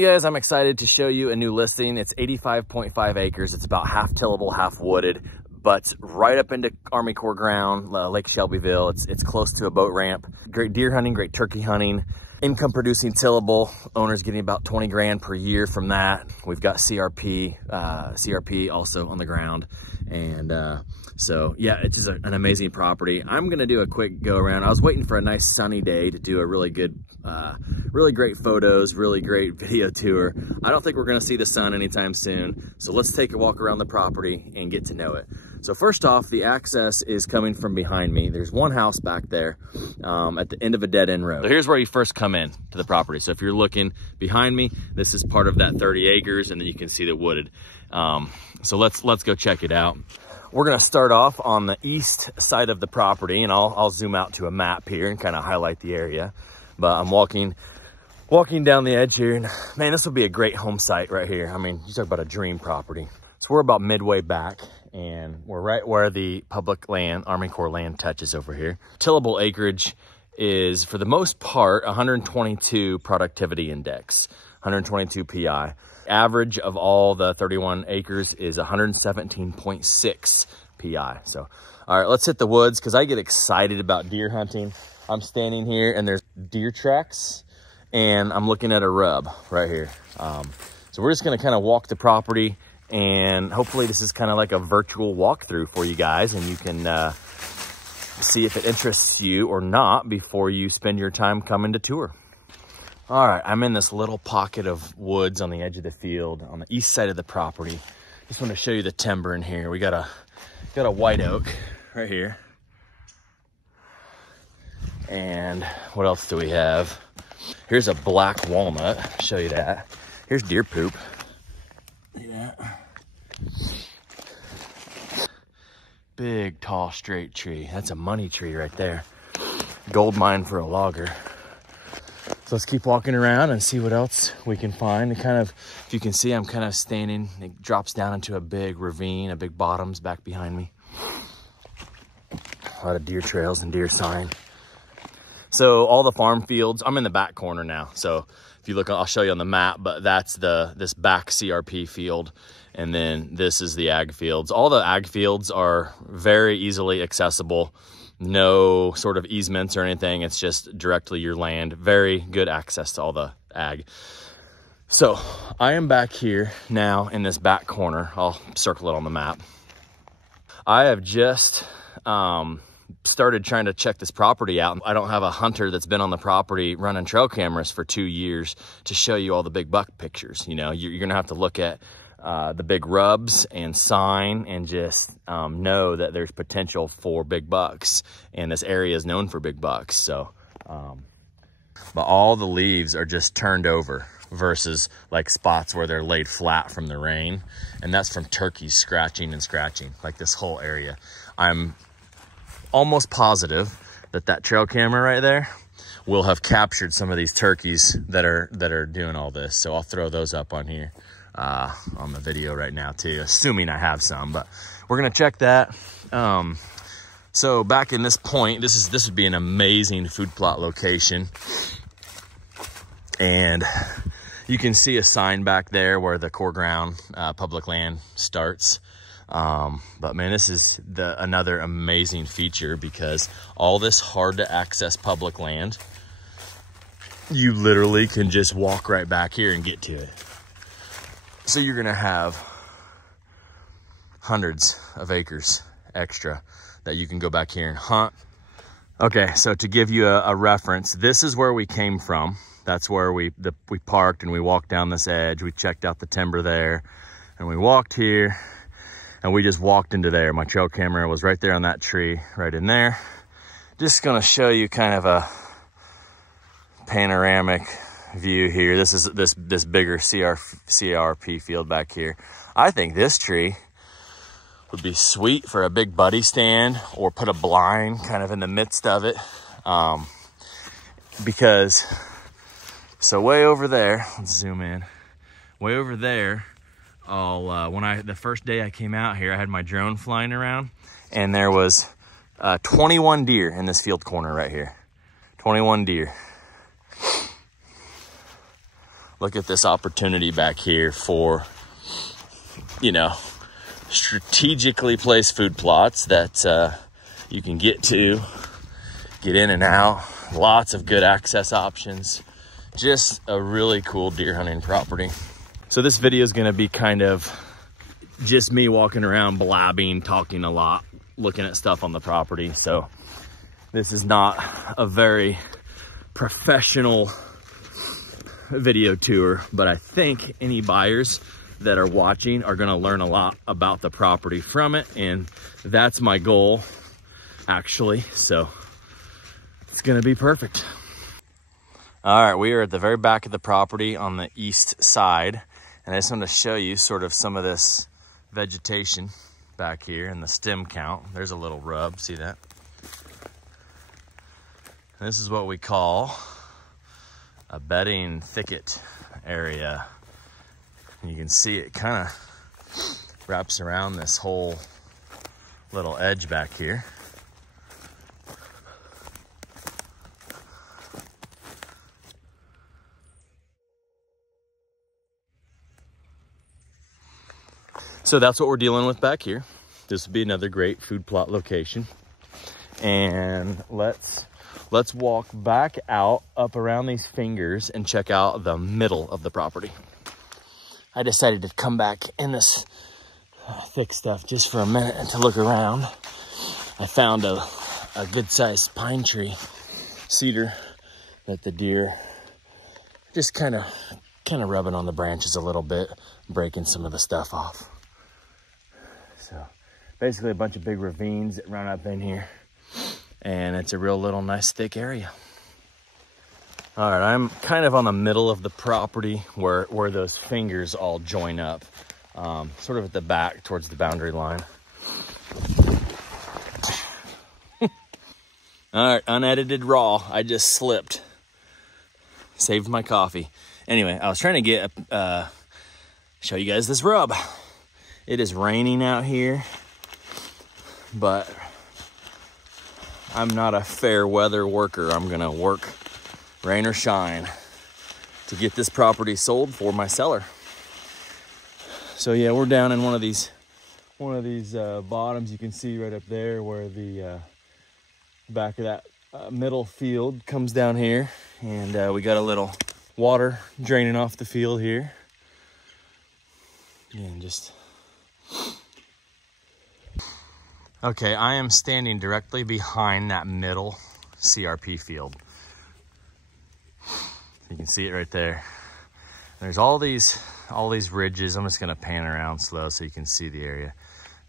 Hey guys, I'm excited to show you a new listing. It's 85.5 acres. It's about half tillable, half wooded, but right up into Army Corps ground, Lake Shelbyville. It's close to a boat ramp. Great deer hunting, great turkey hunting. Income producing tillable. Owners getting about 20 grand per year from that. We've got CRP also on the ground. And so yeah, it's just an amazing property. I'm gonna do a quick go around. I was waiting for a nice sunny day to do a really good, really great photos, really great video tour. I don't think we're gonna see the sun anytime soon. So let's take a walk around the property and get to know it. So first off, the access is coming from behind me. There's one house back there at the end of a dead end road. So here's where you first come in to the property. So if you're looking behind me, this is part of that 30 acres, and then you can see the wooded. So let's go check it out. We're gonna start off on the east side of the property, and I'll zoom out to a map here and kind of highlight the area. But I'm walking down the edge here, and man, this will be a great home site right here. I mean, you talk about a dream property. So we're about midway back, and we're right where the public land, Army Corps land, touches over here. Tillable acreage is, for the most part, 122 productivity index, 122 PI. Average of all the 31 acres is 117.6 PI. So, all right, let's hit the woods, because I get excited about deer hunting. I'm standing here, and there's deer tracks, and I'm looking at a rub right here. So we're just gonna kind of walk the property, and hopefully this is kind of like a virtual walkthrough for you guys, and you can see if it interests you or not before you spend your time coming to tour. All right, I'm in this little pocket of woods on the edge of the field on the east side of the property. Just want to show you the timber in here. We got a white oak right here. And what else do we have? Here's a black walnut. I'll show you that. Here's deer poop. Yeah. Big, tall, straight tree. That's a money tree right there. Gold mine for a logger. So let's keep walking around and see what else we can find. And kind of, if you can see, I'm kind of standing. It drops down into a big ravine, a big bottoms back behind me. A lot of deer trails and deer sign. So all the farm fields, I'm in the back corner now. So if you look, I'll show you on the map, but that's this back CRP field. And then this is the ag fields. All the ag fields are very easily accessible. No sort of easements or anything. It's just directly your land. Very good access to all the ag. So I am back here now in this back corner. I'll circle it on the map. I have just started trying to check this property out. I don't have a hunter that's been on the property running trail cameras for 2 years to show you all the big buck pictures. You know, you're gonna have to look at the big rubs and sign, and just know that there's potential for big bucks, and this area is known for big bucks. So but all the leaves are just turned over versus like spots where they're laid flat from the rain, and that's from turkeys scratching and scratching like this whole area. I'm almost positive that trail camera right there will have captured some of these turkeys that are doing all this. So I'll throw those up on here on the video right now too, assuming I have some, but we're gonna check that. So back in this point, this would be an amazing food plot location, and you can see a sign back there where the Corps ground public land starts. But man, this is another amazing feature, because all this hard to access public land, you literally can just walk right back here and get to it. So you're gonna have hundreds of acres extra that you can go back here and hunt. Okay, so to give you a reference, this is where we came from. That's where we parked, and we walked down this edge. We checked out the timber there, and we walked here, and we just walked into there. My trail camera was right there on that tree, right in there. Just gonna show you kind of a panoramic view here. This is this bigger CRP field back here. I think this tree would be sweet for a big buddy stand, or put a blind kind of in the midst of it. Because, so way over there, let's zoom in, way over there, the first day I came out here, I had my drone flying around, and there was 21 deer in this field corner right here. 21 deer. look at this opportunity back here for, you know, strategically placed food plots that you can get in and out. Lots of good access options. Just a really cool deer hunting property. So this video is going to be kind of just me walking around blabbing, talking a lot, looking at stuff on the property. So this is not a very professional video tour, but I think any buyers that are watching are going to learn a lot about the property from it, and that's my goal actually. So it's going to be perfect. All right, we are at the very back of the property on the east side, and I just want to show you sort of some of this vegetation back here and the stem count. There's a little rub, see that? And this is what we call a bedding thicket area. And you can see it kind of wraps around this whole little edge back here. So that's what we're dealing with back here. This would be another great food plot location. And let's walk back out up around these fingers and check out the middle of the property. I decided to come back in this thick stuff just for a minute and to look around. I found a good sized pine tree, cedar, that the deer just kind of rubbing on the branches a little bit, breaking some of the stuff off. So basically a bunch of big ravines that run up in here, and it's a real little nice thick area. All right, I'm kind of on the middle of the property where those fingers all join up, sort of at the back towards the boundary line. All right, unedited raw. I just slipped. Saved my coffee. Anyway, I was trying to show you guys this rub. It is raining out here, but I'm not a fair weather worker. I'm gonna work rain or shine to get this property sold for my seller. So yeah, we're down in one of these bottoms. You can see right up there where the back of that middle field comes down here, and we got a little water draining off the field here, and just okay. I am standing directly behind that middle CRP field. You can see it right there. There's all these ridges. I'm just gonna pan around slow so you can see the area.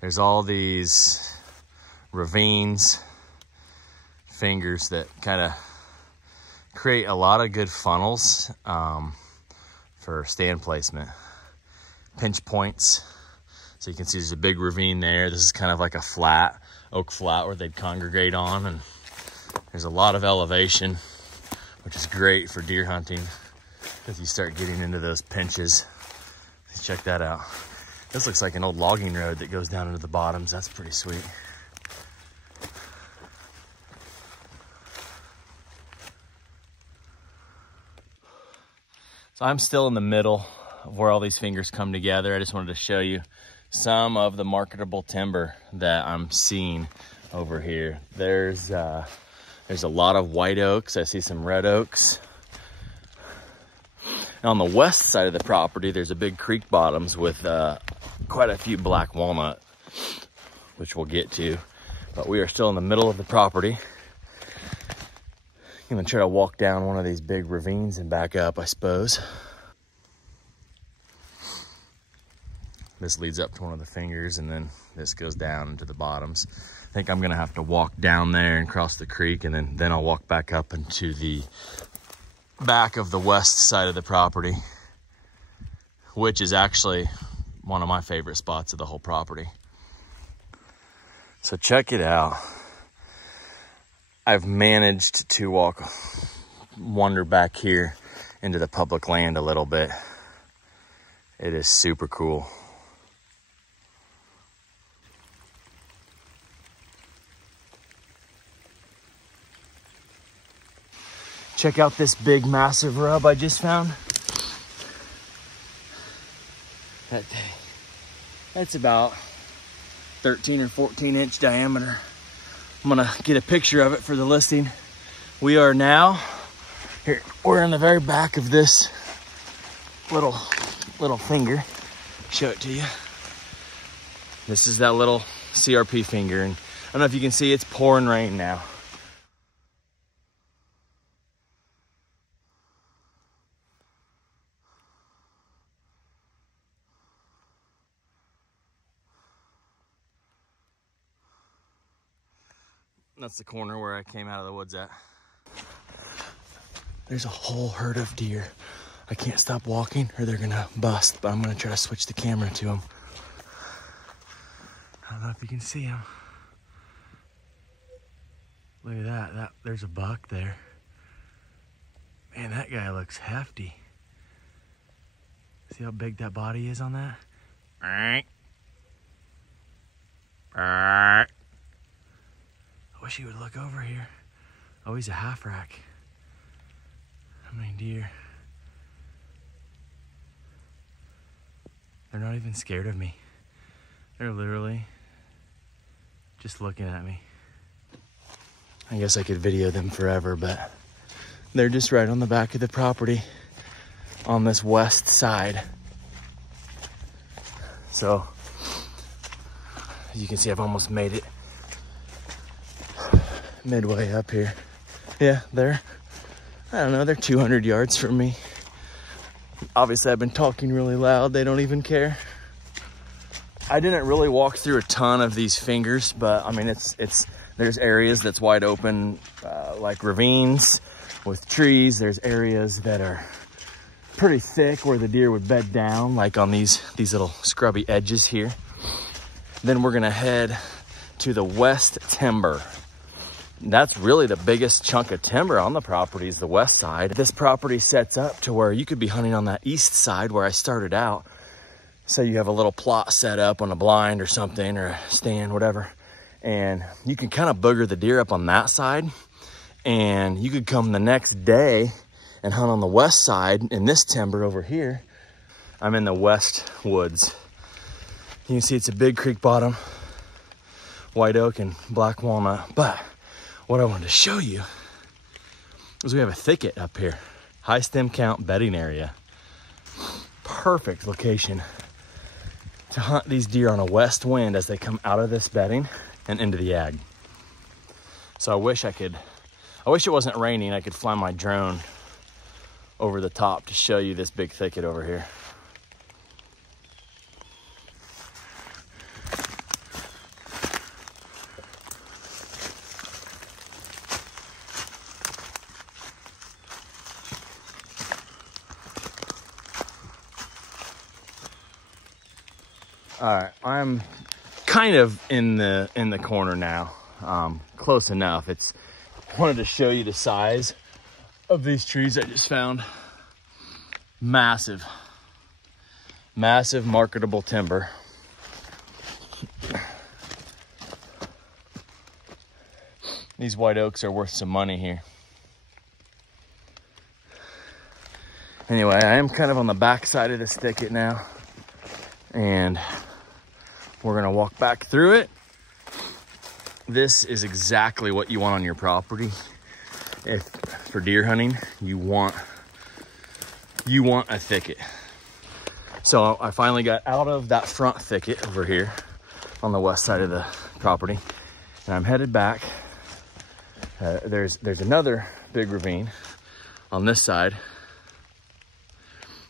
There's all these ravines, fingers that kind of create a lot of good funnels for stand placement. Pinch points. So you can see there's a big ravine there. This is kind of like a flat, oak flat where they'd congregate on, and there's a lot of elevation, which is great for deer hunting because you start getting into those pinches. Check that out. This looks like an old logging road that goes down into the bottoms. That's pretty sweet. So I'm still in the middle of where all these fingers come together. I just wanted to show you some of the marketable timber that I'm seeing over here. There's a lot of white oaks. I see some red oaks. And on the west side of the property, there's a big creek bottoms with quite a few black walnut, which we'll get to. But we are still in the middle of the property. I'm gonna try to walk down one of these big ravines and back up, I suppose. This leads up to one of the fingers, and then this goes down into the bottoms. I think I'm gonna have to walk down there and cross the creek, and then I'll walk back up into the back of the west side of the property, which is actually one of my favorite spots of the whole property. So check it out. I've managed to wander back here into the public land a little bit. It is super cool. Check out this big, massive rub I just found. That's about 13 or 14 inch diameter. I'm gonna get a picture of it for the listing. We are now here. We're in the very back of this little finger. Show it to you. This is that little CRP finger, and I don't know if you can see, it's pouring rain now. That's the corner where I came out of the woods at. There's a whole herd of deer. I can't stop walking or they're gonna bust, but I'm gonna try to switch the camera to them. I don't know if you can see them. Look at that, there's a buck there. Man, that guy looks hefty. See how big that body is on that? I wish he would look over here. Oh, he's a half rack. How many deer? They're not even scared of me. They're literally just looking at me. I guess I could video them forever, but they're just right on the back of the property on this west side. So, as you can see, I've almost made it midway up here. Yeah, they're 200 yards from me. Obviously, I've been talking really loud. They don't even care. I didn't really walk through a ton of these fingers, but I mean, there's areas that's wide open, like ravines with trees. There's areas that are pretty thick where the deer would bed down, like on these little scrubby edges here. Then we're gonna head to the west timber. That's really the biggest chunk of timber on the property is the west side. This property sets up to where you could be hunting on that east side where I started out. So you have a little plot set up on a blind or something, or a stand, whatever. And you can kind of booger the deer up on that side. And you could come the next day and hunt on the west side in this timber over here. I'm in the west woods. You can see it's a big creek bottom, white oak and black walnut. But what I wanted to show you is we have a thicket up here. High stem count bedding area. Perfect location to hunt these deer on a west wind as they come out of this bedding and into the ag. So I wish it wasn't raining. I could fly my drone over the top to show you this big thicket over here. All right, I'm kind of in the corner now, close enough. Wanted to show you the size of these trees I just found. Massive marketable timber. These white oaks are worth some money here. Anyway, I am kind of on the back side of this thicket now, and we're gonna walk back through it. This is exactly what you want on your property. If for deer hunting, you want a thicket. So I finally got out of that front thicket over here on the west side of the property, and I'm headed back. There's another big ravine on this side,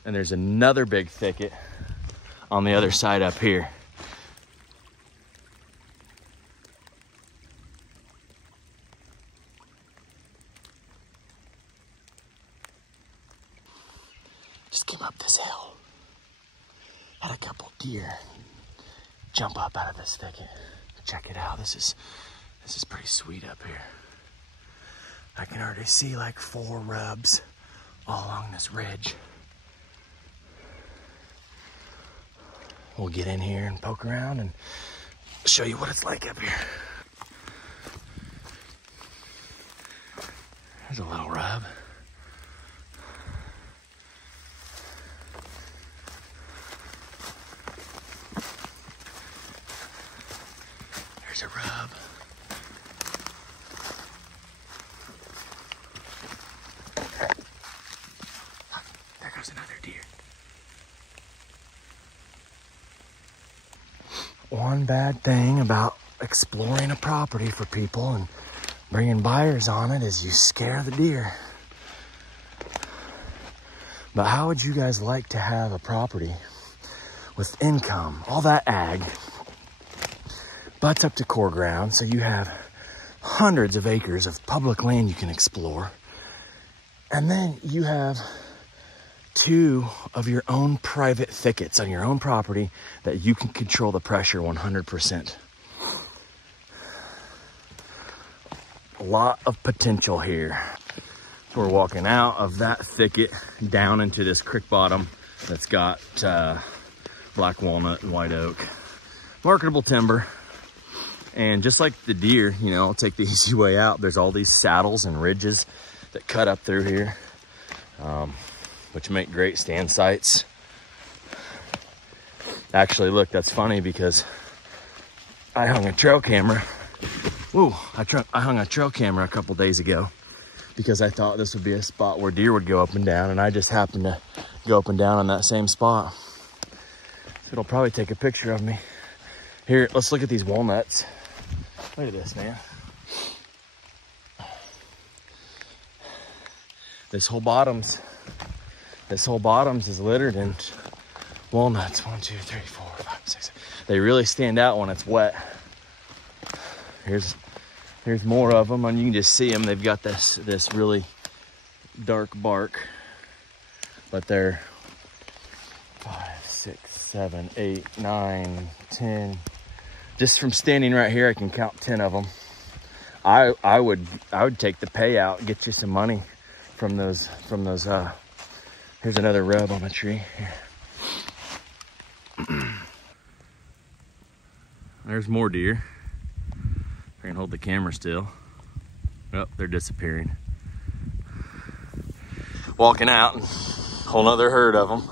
and there's another big thicket on the other side up here. Just came up this hill. Had a couple deer jump up out of this thicket. Check it out. This is pretty sweet up here. I can already see like 4 rubs all along this ridge. We'll get in here and poke around and show you what it's like up here. There's a little rub. There's a rub. Look, there goes another deer. One bad thing about exploring a property for people and bringing buyers on it is you scare the deer. But how would you guys like to have a property with income, all that ag, butts up to core ground, so you have hundreds of acres of public land you can explore, and then you have 2 of your own private thickets on your own property that you can control the pressure 100%. A lot of potential here. We're walking out of that thicket down into this creek bottom that's got black walnut and white oak, marketable timber. And just like the deer, you know, I'll take the easy way out. There's all these saddles and ridges that cut up through here, which make great stand sites. Actually, look, that's funny because I hung a trail camera. Whoa, I hung a trail camera a couple days ago because I thought this would be a spot where deer would go up and down, and I just happened to go up and down on that same spot. So it'll probably take a picture of me. Here, let's look at these walnuts. Look at this, man. This whole bottom's is littered in walnuts. 1, 2, 3, 4, 5, 6. They really stand out when it's wet. Here's more of them, and you can just see them. They've got this really dark bark, but they're 5, 6, 7, 8, 9, 10. Just from standing right here, I can count 10 of them. I would take the payout, get you some money from those. Here's another rub on the tree. Here. There's more deer. I can hold the camera still. Oh, they're disappearing. Walking out, whole nother herd of them.